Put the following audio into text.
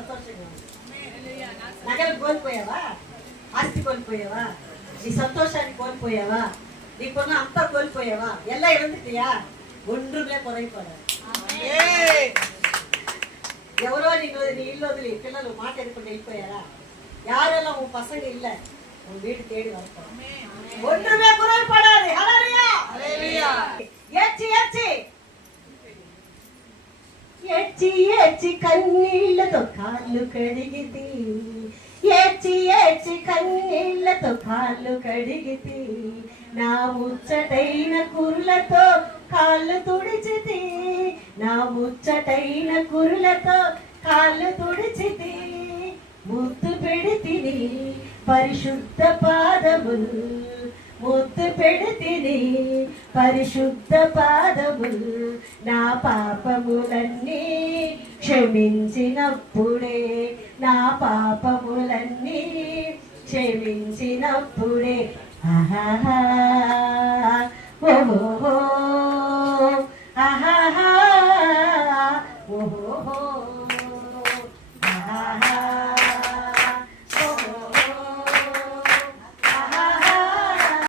సంతోషంగా ఉంది. నగలు కోల్పోయావా? ఆస్తి కోల్పోయావా? నీ సంతోషాన్ని కోల్పోయావా? నీకున్న అంతా కోల్పోయావா? எல்லாம் இழந்துட்டியா? ஒன்றுமே குறைபடாது. ఎవరో నీ ఇల్లు వదిలి పిల్లలు మాట ఎదుర్కొని వెళ్ళిపోయారా? யாரெல்லாம் உன் பசங்க இல்ல உன் வீடு தேடி வரப்போம். ஒன்றுமே குறைபடாது. ஹல்லேலூயா ஹல்லேலூயா. ஏச்சி ஏச்சி ఏడ్చి ఏడ్చి కన్నీళ్లతో కాళ్ళు కడిగితి, ఏడ్చి ఏడ్చి కన్నీళ్లతో కాళ్ళు కడిగితి, నా ముచ్చటైన కురులతో కాళ్ళు తుడిచితి, నా ముచ్చటైన కురులతో కాళ్ళు తుడిచితి, ముద్దు పెడితిని పరిశుద్ధ పాదములు, ముద్దు పెడితిని పరిశుద్ధ పాదములు, నా పాపములన్నీ క్షమించినప్పుడే, నా పాపములన్నీ క్షమించినప్పుడే, ఆహా ఓహో